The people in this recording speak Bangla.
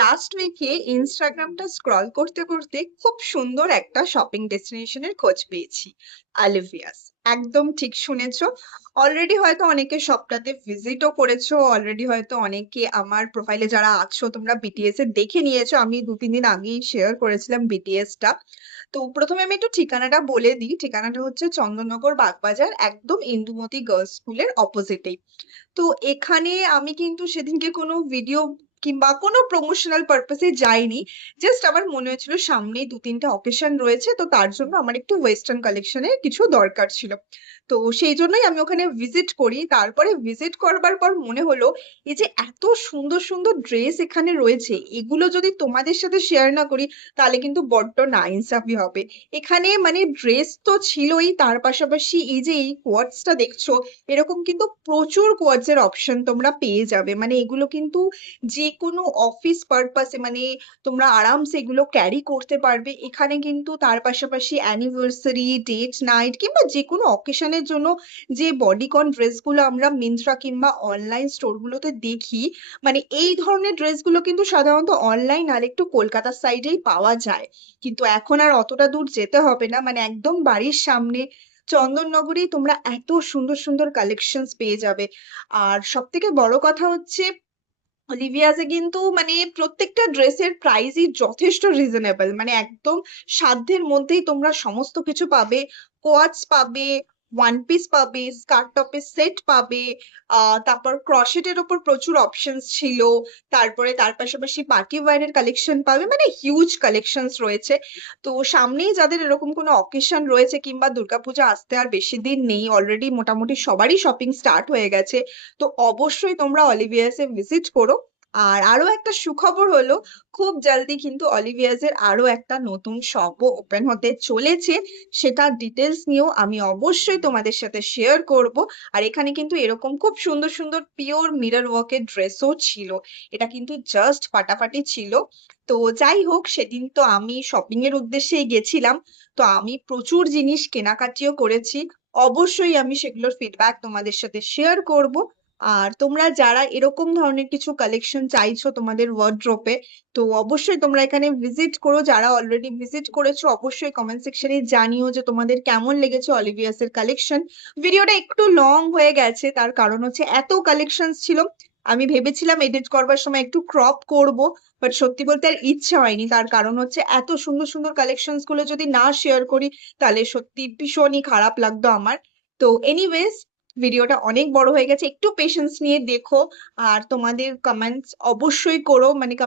লাস্ট উইকে ইনস্টাগ্রামটা স্ক্রল করতে করতে খুব সুন্দর একটা শপিং ডেস্টিনেশনের খোঁজ পেয়েছি। আলিভিয়াস। একদম ঠিক শুনেছো। অলরেডি হয়তো অনেকে শপটাতে ভিজিটও করেছো, অলরেডি হয়তো অনেকে আমার প্রোফাইলে যারা আছো তোমরা বিটিএস এর দেখে নিয়েছো। আমি 2-3 দিন আগেই শেয়ার করেছিলাম বিটিএস টা। তো প্রথমে আমি একটু ঠিকানাটা বলে দিই। ঠিকানাটা হচ্ছে চন্দননগর বাগবাজার, একদম ইন্দুমতি গার্লস স্কুলের অপোজিটেই। তো এখানে আমি কিন্তু সেদিনকে কোনো ভিডিও কিংবা কোনো প্রমোশনাল পারপাসে যাইনি। জাস্ট আমার মনে হয়েছিল সামনেই 2-3টা অকেশন রয়েছে, তো তার জন্য আমার একটু ওয়েস্টার্ন কালেকশনের কিছু দরকার ছিল। তো সেই জন্যই আমি ওখানে ভিজিট করি। তারপরে ভিজিট করবার পর মনে হলো এই যে এত সুন্দর সুন্দর ড্রেস এখানে রয়েছে, এগুলো যদি তোমাদের সাথে শেয়ার না করি তাহলে কিন্তু বড্ড নাইনসাফি হবে। এখানে মানে ড্রেস তো ছিলই, তার পাশাপাশি এই যে এই কোয়ার্টসটা দেখছো, এরকম কিন্তু প্রচুর কোয়ার্টস এর অপশন তোমরা পেয়ে যাবে। মানে এগুলো কিন্তু যে কোনো অফিস পারপাসে মানে তোমরা আরামসে এগুলো ক্যারি করতে পারবে। এখানে কিন্তু তার পাশাপাশি অ্যানিভার্সারি, ডেট নাইট কিংবা যে কোনো অকেশনের জন্য যে বডিকন ড্রেসগুলো আমরা মিন্ত্রা কিংবা অনলাইন স্টোরগুলোতে দেখি, মানে এই ধরনের ড্রেসগুলো কিন্তু সাধারণত অনলাইন আর একটু কলকাতার সাইডেই পাওয়া যায়। কিন্তু এখন আর অতটা দূর যেতে হবে না, মানে একদম বাড়ির সামনে চন্দননগরেই তোমরা এত সুন্দর সুন্দর কালেকশনস পেয়ে যাবে। আর সব থেকে বড় কথা হচ্ছে অলিভিয়াসে কিন্তু মানে প্রত্যেকটা ড্রেসের প্রাইসই যথেষ্ট রিজনেবল, মানে একদম সাধ্যের মধ্যেই তোমরা সমস্ত কিছু পাবে। কোয়ার্টস পাবে, ওয়ান পিস পাবে, স্কার্ট টপের সেট পাবে। তারপর ক্রশেটের ওপর প্রচুর অপশনস ছিল। তারপরে তার পাশাপাশি পার্টি ওয়্যারের কালেকশন পাবে, মানে হিউজ কালেকশনস রয়েছে। তো সামনেই যাদের এরকম কোনো অকেশন রয়েছে কিংবা দুর্গাপূজা আসতে আর বেশি দিন নেই, অলরেডি মোটামুটি সবারই শপিং স্টার্ট হয়ে গেছে, তো অবশ্যই তোমরা অলিভিয়াসে ভিজিট করো। আর আরো একটা সুখবর হলো, খুব জলদি কিন্তু অলিভিয়াস এর আরো একটা নতুন শপও ওপেন হতে চলেছে। সেটা ডিটেলস নিয়েও আমি অবশ্যই তোমাদের সাথে শেয়ার করব। আর এখানে কিন্তু এরকম খুব সুন্দর সুন্দর পিওর মিরর ওয়ার্কের ড্রেসও ছিল। এটা কিন্তু জাস্ট ফাটাফাটি ছিল। তো যাই হোক, সেদিন তো আমি শপিং এর উদ্দেশ্যেই গেছিলাম, তো আমি প্রচুর জিনিস কেনাকাটিও করেছি। অবশ্যই আমি সেগুলোর ফিডব্যাক তোমাদের সাথে শেয়ার করব। আর তোমরা যারা এরকম ধরনের কিছু কালেকশন চাইছো তোমাদের ওয়ার্ড্রোপে, তো অবশ্যই তোমরা এখানে ভিজিট করো। যারা অলরেডি ভিজিট করেছো অবশ্যই কমেন্ট সেকশনে জানিও যে তোমাদের কেমন লেগেছে অলিভিয়াস এর কালেকশন। ভিডিওটা একটু লং হয়ে গেছে, তার কারণ হচ্ছে এত কালেকশন ছিল। আমি ভেবেছিলাম এডিট করবার সময় একটু ক্রপ করব, বাট সত্যি বলতে আর ইচ্ছে হয়নি। তার কারণ হচ্ছে এত সুন্দর সুন্দর কালেকশনস গুলো যদি না শেয়ার করি তাহলে সত্যি ভীষণই খারাপ লাগতো আমার। তো এনিওয়েজ, ভিডিওটা অনেক বড় হয়ে গেছে, একটু পেশেন্স নিয়ে দেখো। আর তোমাদের কমেন্টস অবশ্যই করো, মানে